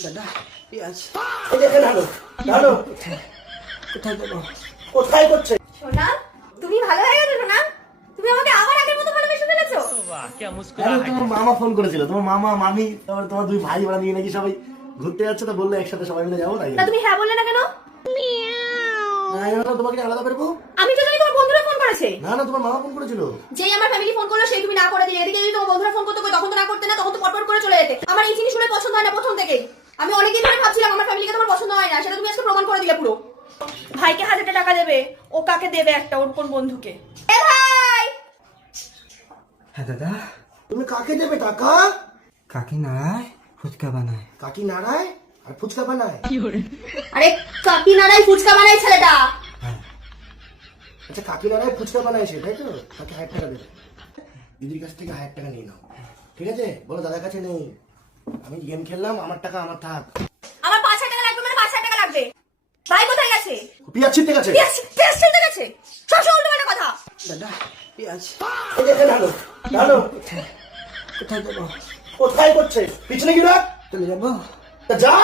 দাদা পেঁয়াজ এই দেখে ঢালো ঢালো। কোথায় দেবো? কোথায় করছে? সোনা, তুমি ভালো হয়ে গেছো সোনা। তুমি আমাকে আবার আগের মতো ভালোবেসে ফেলেছো। আরে তোমার মামা ফোন করেছিল, তোমার মামা মামি তারপরে তোমার দুই ভাই ওরা নিয়ে নাকি সবাই ঘুরতে যাচ্ছে, তো বললো একসাথে সবাই মিলে যাবো, তাই তা তুমি হ্যাঁ বললে না কেন? আমি ভাবলাম তোমাকে আলাদা করবো। আমি তো জানি তোমার বন্ধুরা ফোন করেছে। না না, তোমার মামা ফোন করেছিল। যেই আমার ফ্যামিলি ফোন করলো সেই তুমি না করে দিলে। এদিকে যদি তোমার বন্ধুরা ফোন করতো তখন তো না করতে না, তখন তো পটপট করে চলে যেতে। আমার এই জিনিসগুলো পছন্দ হয় না প্রথম থেকেই। আমি অনেকদিন ধরে ভাবছিলাম আমার ফ্যামিলিকে তোমার পছন্দ হয় না, সেটা তুমি আজকে প্রমাণ করে দিলে পুরো। ভাইকে 1000 টাকা দেবে, ও কাকে দেবে একটা ওর কোন বন্ধুকে? এ ভাই, হ্যাঁ দাদা, তুমি কাকে দেবে টাকা? কাকি নাড়ায় ফুচকা বানায়। কাকি নাড়ায় আর ফুচকা বানায়? আরে কাকি নাড়াই ফুচকা বানাই ছেলেটা। আচ্ছা, কাকি নাড়ায় ফুচকা বানায় সে, তাই তো? তাকে 1000 টাকা দেবে। দিদির কাছ থেকে 1000 টাকা নিয়ে নাও, ঠিক আছে? বলো দাদার কাছে নেই, আমি গেম খেললাম, আমার টাকা আমার থাক। আমার 5000 টাকা লাগবে, মানে 5000 টাকা লাগবে। ভাই কোথায় গেছে? পিয়াজ ছিটতে গেছে। পেঁয়াজ ছিলতে গেছে। সবসময় উল্টোপাল্টা কথা। দাদা পেঁয়াজ এই দেখে ঢালো ঢালো। কোথায় দেবো? কোথায় করছে? পিছনে কি রাখ? চলে যাবো? তা যা।